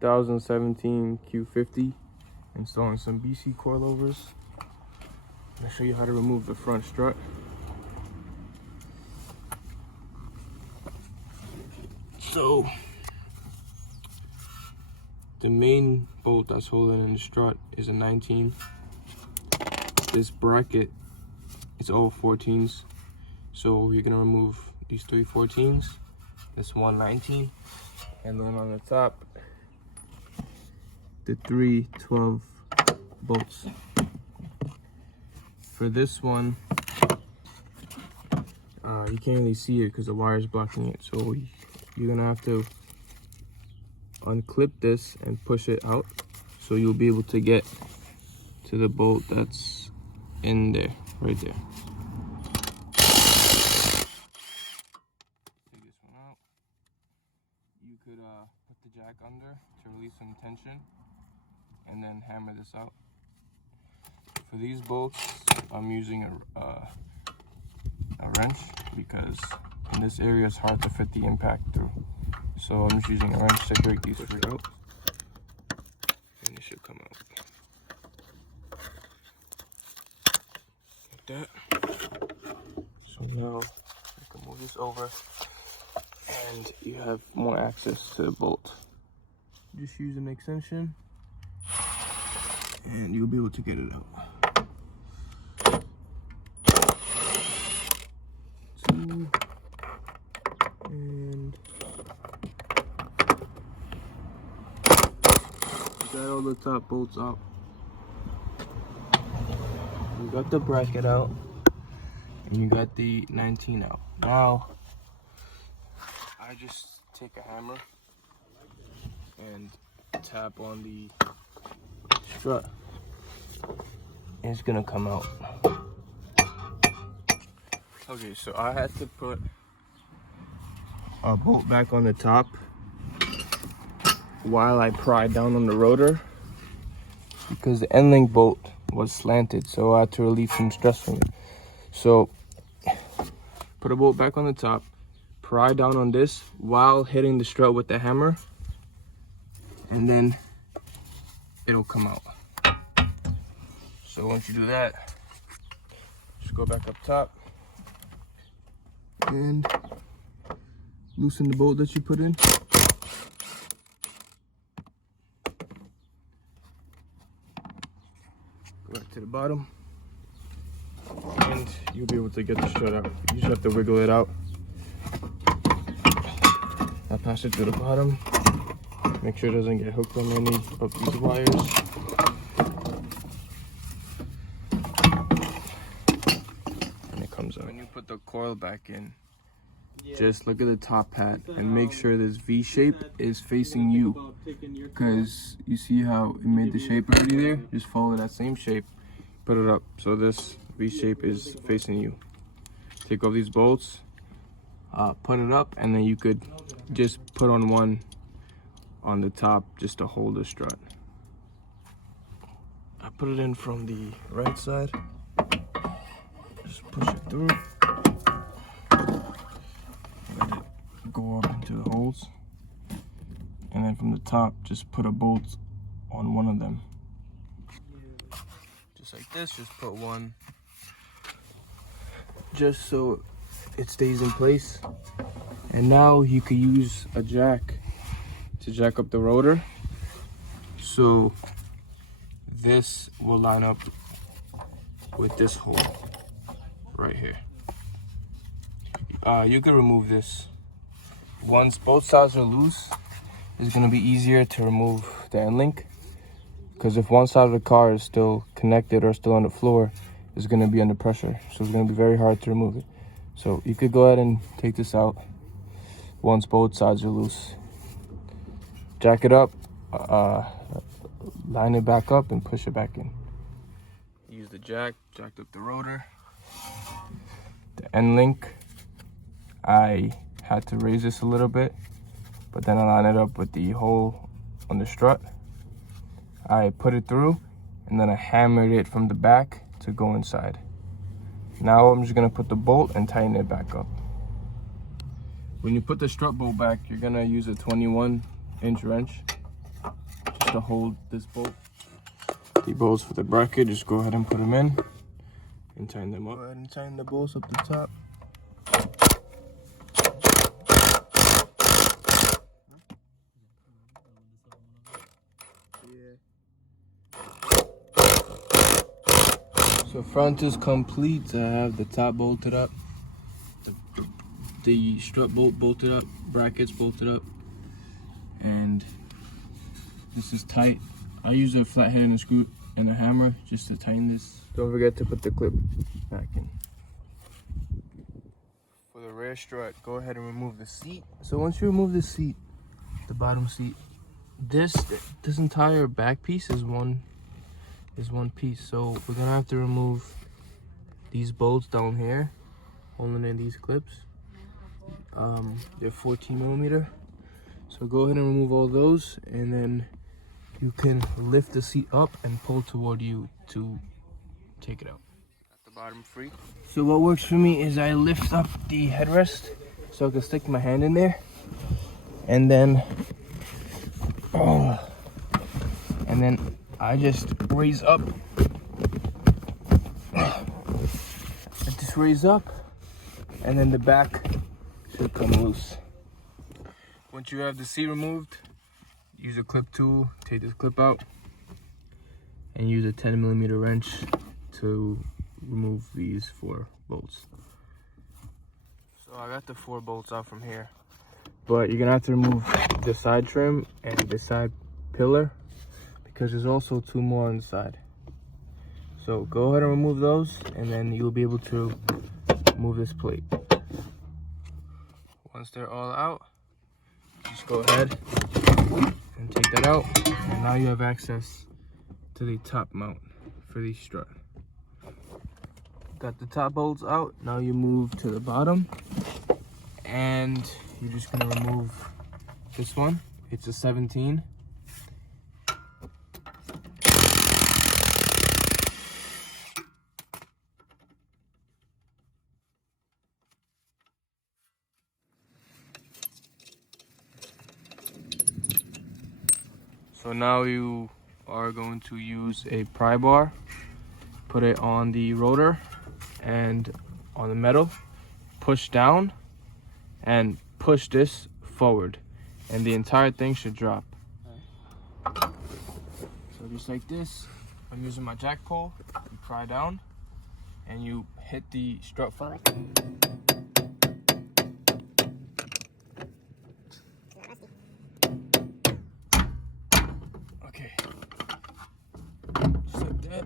2017 Q50, installing some BC coilovers. I'm going to show you how to remove the front strut. So, the main bolt that's holding in the strut is a 19. This bracket is all 14s. So you're going to remove these 3 14s, this 1 19, and then on the top, the 3 12 bolts. For this one, you can't really see it because the wire is blocking it. So you're gonna have to unclip this and push it out, so you'll be able to get to the bolt that's in there, right there. Take this one out. You could put the jack under to release some tension, and then hammer this out. For these bolts, I'm using a wrench because in this area it's hard to fit the impact through. So I'm just using a wrench to break these three out, and it should come out like that. So now you can move this over, and you have more access to the bolt. Just use an extension, and you'll be able to get it out. And got all the top bolts out. You got the bracket out, and you got the 19 out. Now, I just take a hammer and tap on the strut, and it's gonna come out. Okay, so I had to put a bolt back on the top while I pried down on the rotor because the end link bolt was slanted, so I had to relieve some stress from it. So put a bolt back on the top, pry down on this while hitting the strut with the hammer, and then it'll come out. So once you do that, just go back up top and loosen the bolt that you put in. Go back to the bottom, and you'll be able to get the strut out. You just have to wiggle it out. I'll pass it to the bottom. Make sure it doesn't get hooked on any of these wires. And it comes out. When you put the coil back in, just look at the top pad and make sure this V shape is facing you, because you see how it made the shape already there. Just follow that same shape, put it up so this V shape is facing you. Take off these bolts, put it up, and then you could just put on one on the top just to hold the strut. I put it in from the right side, just push it through. Go up into the holes, and then from the top just put a bolt on one of them, just like this. Just put one just so it stays in place, and now you could use a jack to jack up the rotor, so this will line up with this hole right here. You can remove this once both sides are loose. It's going to be easier to remove the end link, because if one side of the car is still connected or still on the floor, it's going to be under pressure, so it's going to be very hard to remove it. So you could go ahead and take this out once both sides are loose. Jack it up, line it back up, and push it back in. Use the jacked up the rotor. The end link, I had to raise this a little bit, but then I line it up with the hole on the strut. I put it through, and then I hammered it from the back to go inside. Now I'm just gonna put the bolt and tighten it back up. When you put the strut bolt back, you're gonna use a 21-inch wrench to hold this bolt. The bolts for the bracket, just go ahead and put them in and tighten them up. Go ahead and tighten the bolts up the top. So front is complete. I have the top bolted up, the strut bolt bolted up, brackets bolted up, and this is tight. I use a flathead and a screw and a hammer just to tighten this. Don't forget to put the clip back in. For the rear strut, go ahead and remove the seat. So once you remove the seat, the bottom seat, this entire back piece is one piece. So we're gonna have to remove these bolts down here, holding in these clips. They're 14 millimeter. So go ahead and remove all those, and then you can lift the seat up and pull toward you to take it out. Got the bottom free. So what works for me is I lift up the headrest so I can stick my hand in there, and then I just raise up. I just raise up, and then the back should come loose. Once you have the seat removed, use a clip tool, take this clip out, and use a 10 millimeter wrench to remove these 4 bolts. So I got the 4 bolts out from here, but you're gonna have to remove the side trim and the side pillar because there's also 2 more on the side. So go ahead and remove those, and then you'll be able to move this plate. Once they're all out, just go ahead and take that out, and now you have access to the top mount for the strut. Got the top bolts out, now you move to the bottom, and you're just gonna remove this one. It's a 17. So now you are going to use a pry bar, put it on the rotor and on the metal, push down and push this forward, and the entire thing should drop. So just like this, I'm using my jack pole, you pry down and you hit the strut forward. Okay, just like that.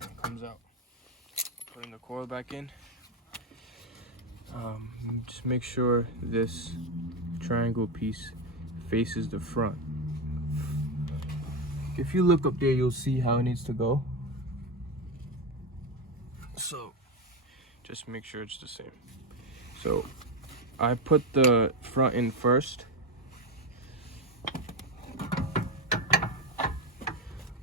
It comes out. Putting the coil back in. Just make sure this triangle piece faces the front. If you look up there, you'll see how it needs to go. So just make sure it's the same. So I put the front in first.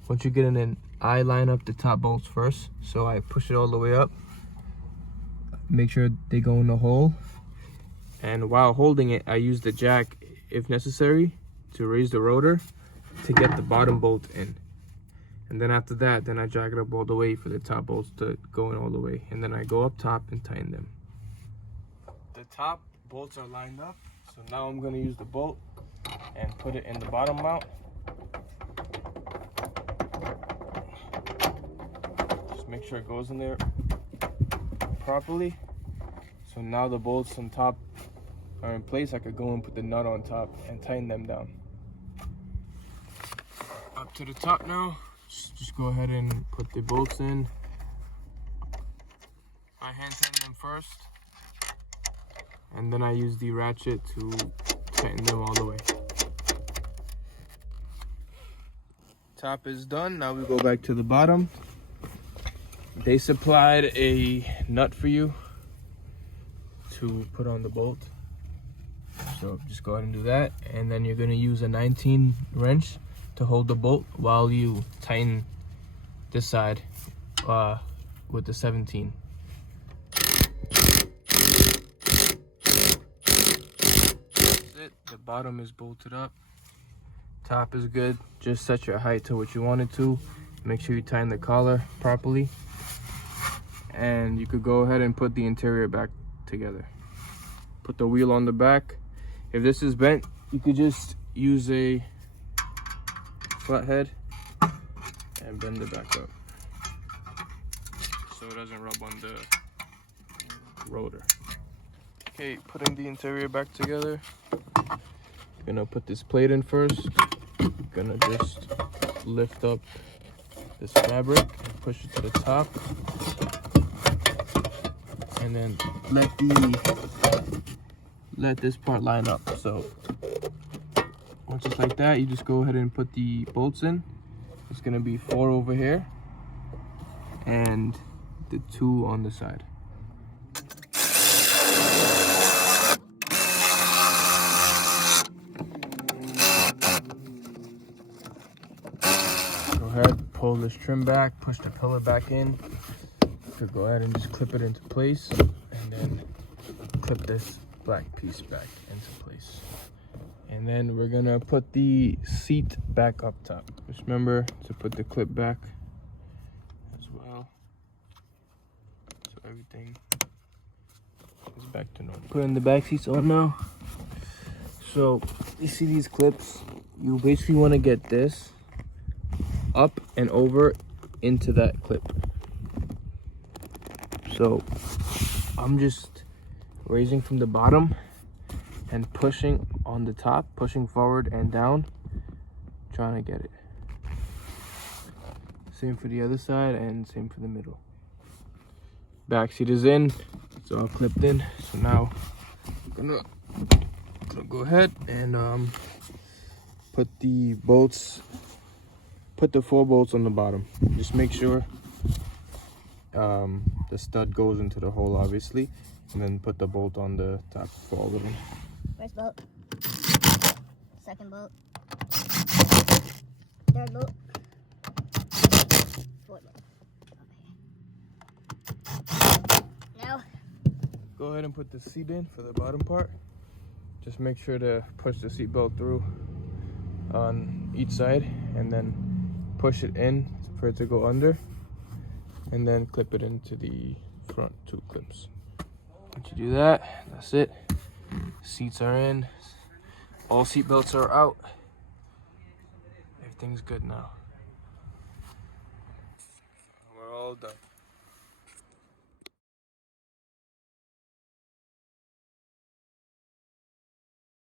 Once you get it in, I line up the top bolts first. So I push it all the way up. Make sure they go in the hole. And while holding it, I use the jack, if necessary, to raise the rotor to get the bottom bolt in. And then after that, then I jack it up all the way for the top bolts to go in all the way. And then I go up top and tighten them. The top bolts are lined up, so now I'm going to use the bolt and put it in the bottom mount. Just make sure it goes in there properly. So now the bolts on top are in place. I could go and put the nut on top and tighten them down. Up to the top now, just go ahead and put the bolts in. I hand tighten them first, and then I use the ratchet to tighten them all the way. Top is done. Now we go back to the bottom. They supplied a nut for you to put on the bolt. So just go ahead and do that. And then you're gonna use a 19 wrench to hold the bolt while you tighten this side with the 17. it. The bottom is bolted up. Top is good. Just set your height to what you want it to. Make sure you tighten the collar properly. And you could go ahead and put the interior back together. Put the wheel on the back. If this is bent, you could just use a flathead and bend it back up so it doesn't rub on the rotor. Okay, putting the interior back together. Gonna put this plate in first. Gonna just lift up this fabric and push it to the top, and then let this part line up. So once it's like that, you just go ahead and put the bolts in. It's gonna be 4 over here and the 2 on the side. Go ahead, pull this trim back, push the pillar back in. So go ahead and just clip it into place, and then clip this black piece back into place. And then we're gonna put the seat back up top. Just remember to put the clip back as well, so everything is back to normal. Putting the back seats on now. So you see these clips, you basically want to get this up and over into that clip. So I'm just raising from the bottom and pushing on the top, pushing forward and down, trying to get it. Same for the other side and same for the middle. Back seat is in, it's all clipped in. So now I'm gonna go ahead and put the 4 bolts on the bottom. Just make sure the stud goes into the hole, obviously, and then put the bolt on the top for all of them. First bolt, second bolt, third bolt, fourth bolt. Okay. Now, go ahead and put the seat in for the bottom part. Just make sure to push the seat belt through on each side, and then push it in for it to go under, and then clip it into the front 2 clips. Once you do that, that's it. Seats are in, all seat belts are out. Everything's good now. We're all done.